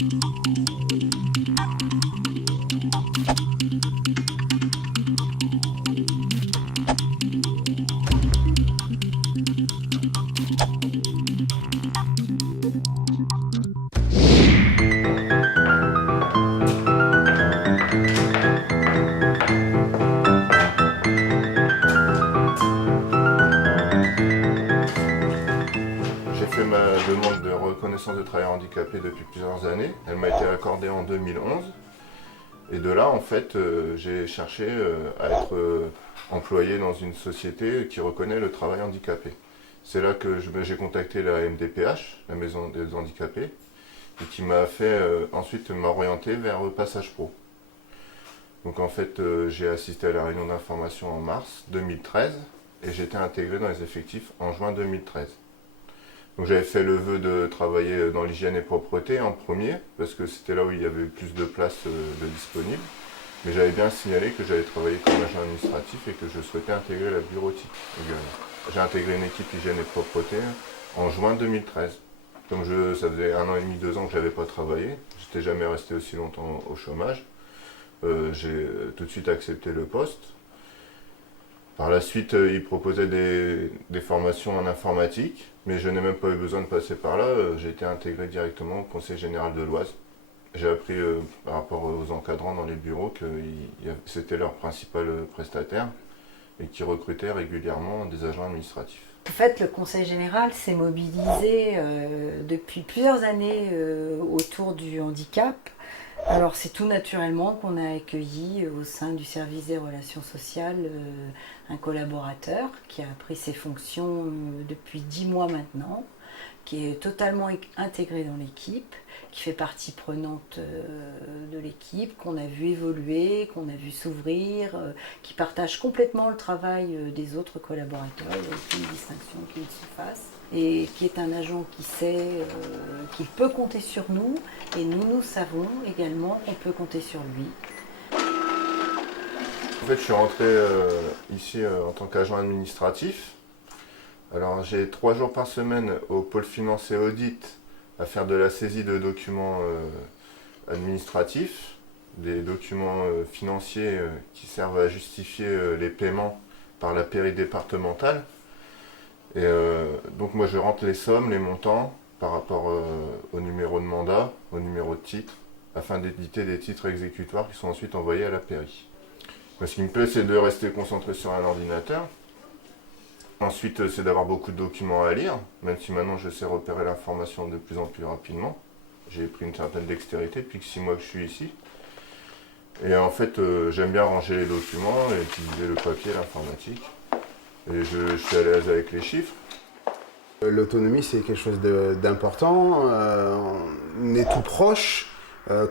J'ai fait ma demande de reconnaissance de travailleur handicapé depuis plusieurs années. Elle m'a été accordée en 2011. Et de là, en fait, j'ai cherché à être employé dans une société qui reconnaît le travail handicapé. C'est là que j'ai contacté la MDPH, la Maison des handicapés, et qui m'a fait ensuite m'orienter vers Passage Pro. Donc en fait, j'ai assisté à la réunion d'information en mars 2013 et j'ai été intégré dans les effectifs en juin 2013. Donc j'avais fait le vœu de travailler dans l'hygiène et propreté en premier, parce que c'était là où il y avait plus de place de disponible. Mais j'avais bien signalé que j'allais travailler comme agent administratif et que je souhaitais intégrer la bureautique également. J'ai intégré une équipe hygiène et propreté en juin 2013. Comme ça faisait 1 an et demi, 2 ans que je n'avais pas travaillé, j'étais jamais resté aussi longtemps au chômage. J'ai tout de suite accepté le poste. Par la suite, ils proposaient des formations en informatique, mais je n'ai même pas eu besoin de passer par là. J'ai été intégré directement au Conseil général de l'Oise. J'ai appris par rapport aux encadrants dans les bureaux que c'était leur principal prestataire et qu'ils recrutaient régulièrement des agents administratifs. En fait, le Conseil général s'est mobilisé depuis plusieurs années autour du handicap. Alors c'est tout naturellement qu'on a accueilli au sein du service des relations sociales un collaborateur qui a pris ses fonctions depuis 10 mois maintenant, qui est totalement intégré dans l'équipe, qui fait partie prenante de l'équipe, qu'on a vu évoluer, qu'on a vu s'ouvrir, qui partage complètement le travail des autres collaborateurs, il n'y a aucune distinction qui ne se fasse, et qui est un agent qui sait qu'il peut compter sur nous, et nous savons également qu'on peut compter sur lui. En fait, je suis rentré ici en tant qu'agent administratif. Alors, j'ai 3 jours par semaine au pôle finance et audit à faire de la saisie de documents administratifs, des documents financiers qui servent à justifier les paiements par la pairie départementale. Et donc moi je rentre les sommes, les montants par rapport au numéro de mandat, au numéro de titre, afin d'éditer des titres exécutoires qui sont ensuite envoyés à la pairie. Mais ce qui me plaît, c'est de rester concentré sur un ordinateur. Ensuite, c'est d'avoir beaucoup de documents à lire, même si maintenant je sais repérer l'information de plus en plus rapidement. J'ai pris une certaine dextérité depuis que 6 mois que je suis ici. Et en fait, j'aime bien ranger les documents et utiliser le papier, l'informatique. Et je suis à l'aise avec les chiffres. L'autonomie, c'est quelque chose d'important. On est tout proche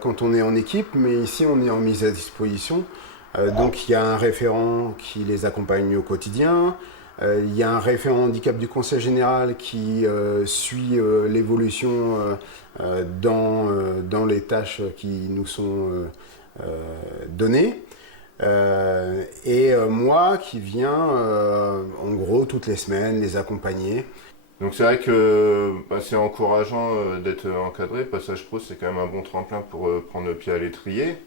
quand on est en équipe, mais ici, on est en mise à disposition. Donc, il y a un référent qui les accompagne au quotidien. Il y a un référent handicap du Conseil général qui suit l'évolution dans les tâches qui nous sont données. Et moi qui viens en gros toutes les semaines les accompagner. Donc c'est vrai que c'est encourageant d'être encadré. Passage Pro, c'est quand même un bon tremplin pour prendre le pied à l'étrier.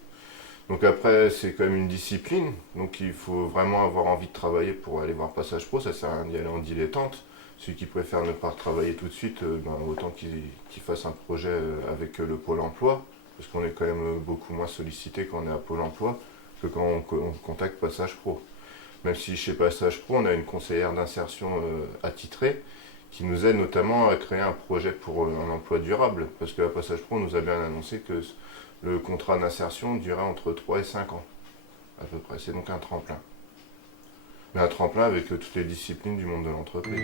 Donc après, c'est quand même une discipline. Donc il faut vraiment avoir envie de travailler pour aller voir Passage Pro. Ça sert à rien d'y aller en dilettante. Celui qui préfère ne pas travailler tout de suite, autant qu'il fasse un projet avec le Pôle emploi. Parce qu'on est quand même beaucoup moins sollicité quand on est à Pôle emploi que quand on contacte Passage Pro. Même si chez Passage Pro, on a une conseillère d'insertion attitrée qui nous aide notamment à créer un projet pour un emploi durable. Parce que à Passage Pro, on nous a bien annoncé que le contrat d'insertion durait entre 3 et 5 ans, à peu près. C'est donc un tremplin. Mais un tremplin avec toutes les disciplines du monde de l'entreprise.